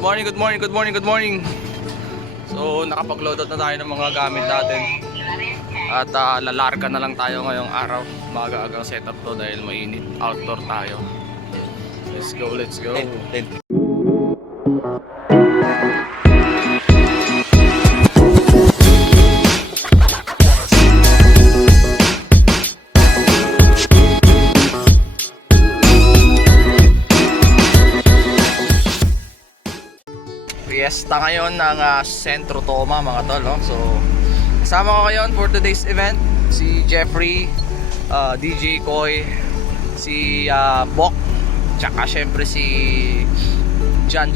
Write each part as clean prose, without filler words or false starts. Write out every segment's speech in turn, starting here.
morning, good morning, good morning, good morning. So, nakapag-load out na tayo ng mga gamit natin. At lalarga na lang tayo ngayong araw. Maaga-agang setup to dahil mainit. Outdoor tayo. Let's go, let's go. Fiesta ngayon ng Centro Toma mga tol, no? So kasama ko ngayon for today's event si Jeffrey, DJ Koy, si Bok, tsaka syempre si Jan.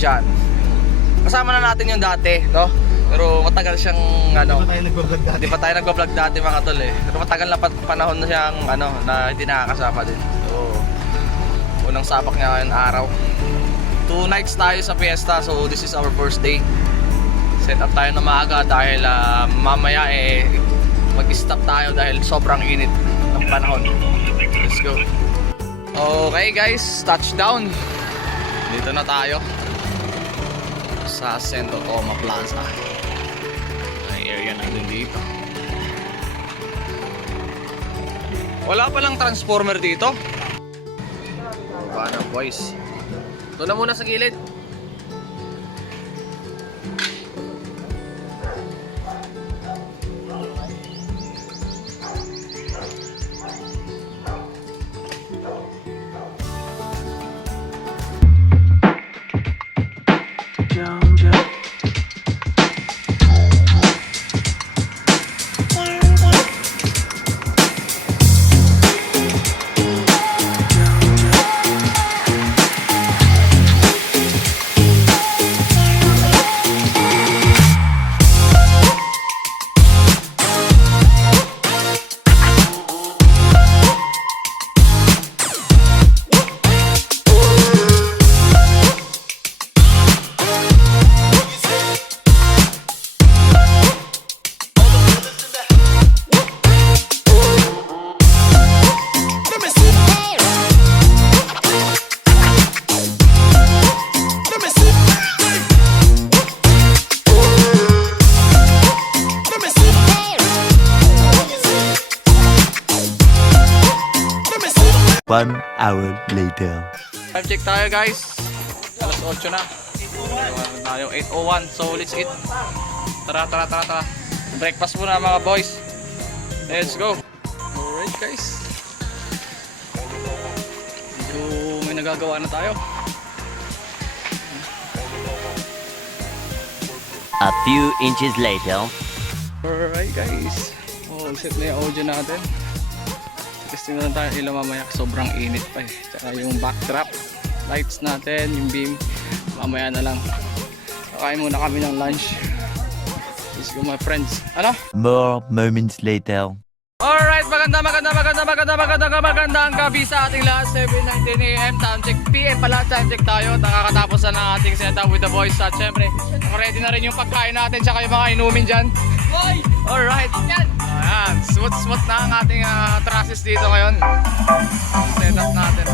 Kasama na natin yung dati, no? Pero matagal siyang Hindi pa tayo nagbablog dati mga tol eh. Pero matagal na panahon na siyang na hindi nakakasama din. So unang sapak niya ngayong araw. 2 nights tayo sa fiesta, so this is our first day. Set up tayo na maaga dahil mamaya mag-stop tayo dahil sobrang init ng panahon. Let's go. Okay guys, touchdown. Dito na tayo sa Centro Toma Plaza. May area na din dito. Wala palang transformer dito. Paano boys? Ito na muna sa gilid. One hour later. Time check tayo guys. Alas 8 na. Tayo 8:01. So let's eat. Tara. Breakfast muna mga boys. Let's go. Alright guys. So may nagagawa na tayo. A few inches later. Alright guys. Set na yung audio natin. Testing na lang tayo ilaw mamaya, sobrang init pa eh. Tsaka yung backdrop, lights natin, yung beam, mamaya na lang. Kakain muna kami ng lunch. Let's go my friends. More moments later. Alright, magandang gabi sa ating lahat. 7:19 AM, time check. PM pala, time check tayo. Nakakatapos na ng ating setup with the boys. At syempre, ready na rin yung pagkain natin, tsaka yung mga inumin dyan. Alright, ayan, smooth na ang ating trusses dito ngayon. Setup natin.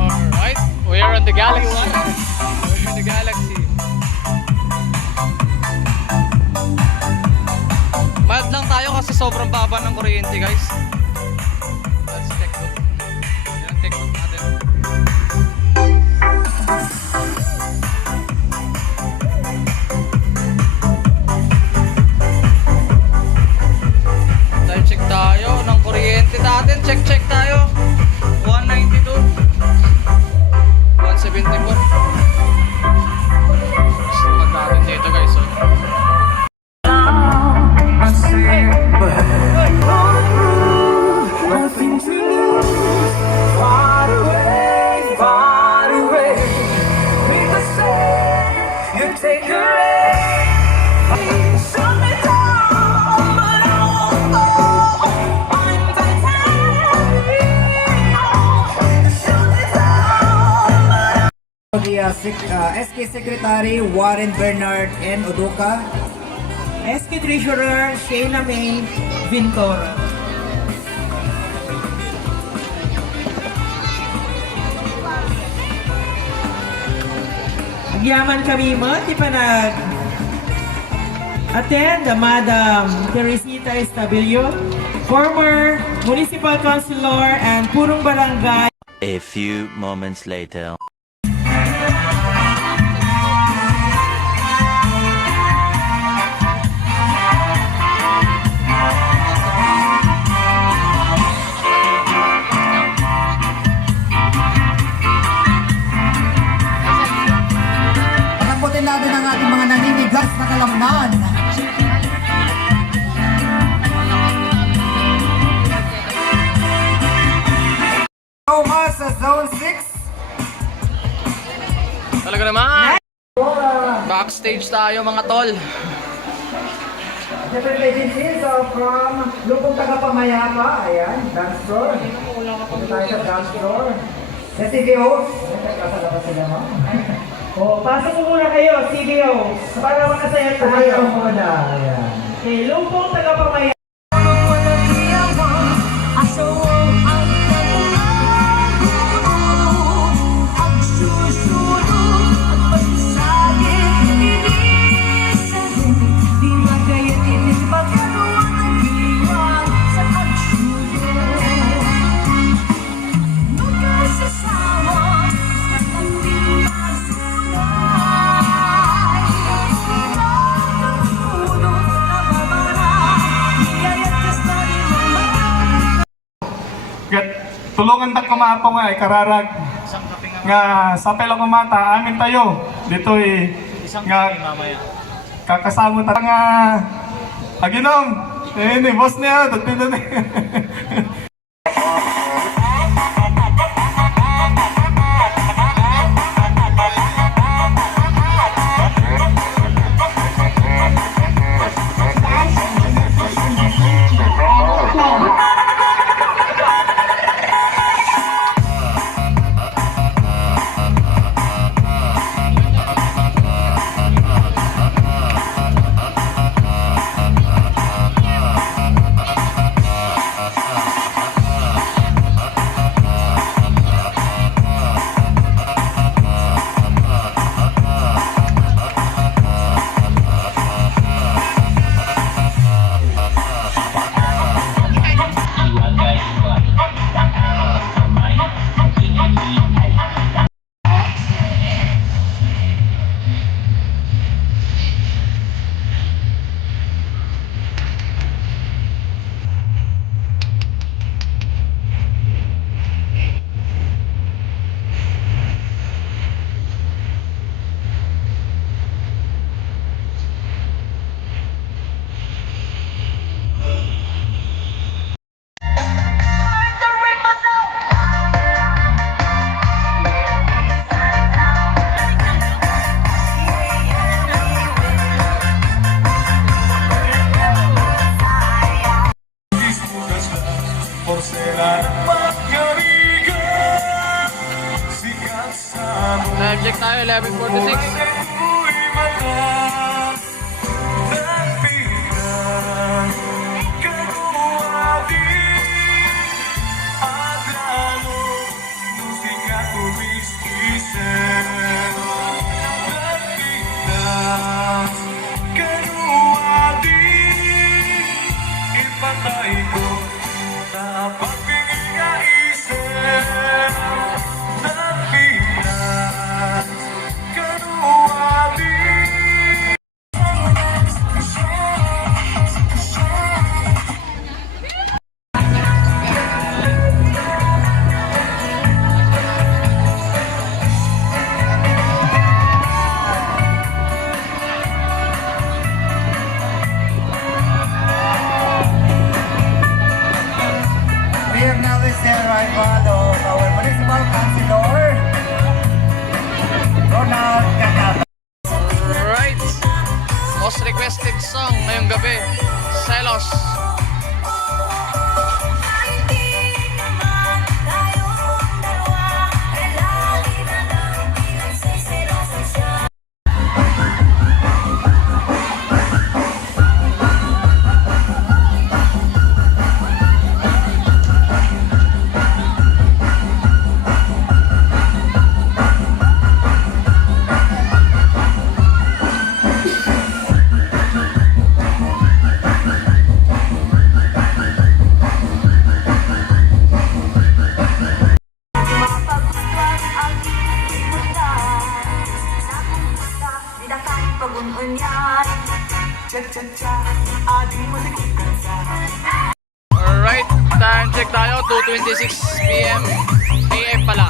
Alright, we are on the galaxy. We're in the galaxy. Mild lang tayo kasi sobrang baba ng kuryente guys. Let's check it. Yan ang technique natin. Time check tayo ng kuryente natin. Check tayo. 192. 174. Pag natin dito guys. SK Secretary Warren Bernard N. Oduka, SK Treasurer Shayna May Vintora. Agyaman kami mo, di pa nag attend Madam Teresita Estabillo, former Municipal Councilor and Purong Barangay. A few moments later. Patamputin natin ang ating mga naninigas na kalamnan. Toma sa Zone 6. Talaga naman! Backstage tayo mga tol. Different agencies from Lupong Tagapamayapa. Ayan, dance floor. Punta tayo sa dance floor. Sa CBO. Kasalapas sila mo. O, pasok mo muna kayo, CBO, para makasaya Tumayo tayo. muna. Ayan. Okay, Lumpong Tagapamaya. Tulungan tang kumapo nga kararag nga sa pelong mata amin tayo dito nga kakasamo ta nga aginong ni boss niya dito ni Time check tayo, 11:46. We have now the arrival of our Municipal Councilor, Ronald Cacaba. Alright. Most requested song ngayong gabi, Celos. check tayo, 2:26 PM. AM pala.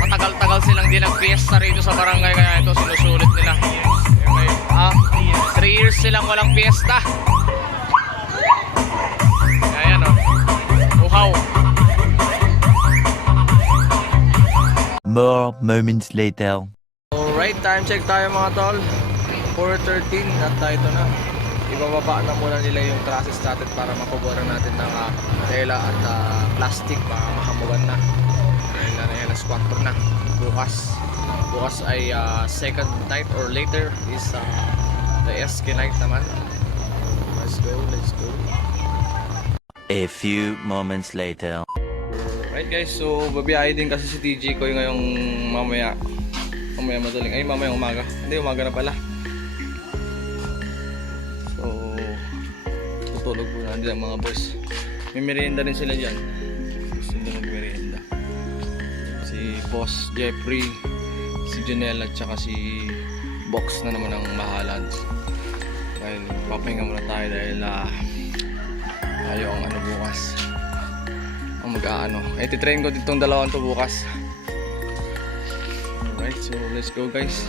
Matagal-tagal silang di nag-fiesta rito sa barangay, kaya ito sinusulit nila. 3 years silang walang fiesta. Ayan o. Uhaw. More moments later. Alright, time check tayo mga tol. 4:13 at tayo ito na. Ibababa na muna nila yung trusses natin para mapaboran natin ng tela at plastic para makamugan na. Dahil na yan, alas 4 na. Bukas ay second night or later is the SK night naman. Let's go. A few moments later. Right guys, so babiyahe din kasi si TJ ko ngayong mamaya madaling, ay mamaya umaga. Hindi, umaga na pala. So tutulog po na din ang mga boys. May merienda rin sila dyan. Gusto nila mag-merienda. Si Boss Jeffrey, si Janelle at saka si Box na naman ang mahalan. Dahil papahinga muna tayo dahil ayaw ang bukas. Ang mag-aano. Titrain ko ditong dalawang to bukas. Alright, so let's go guys.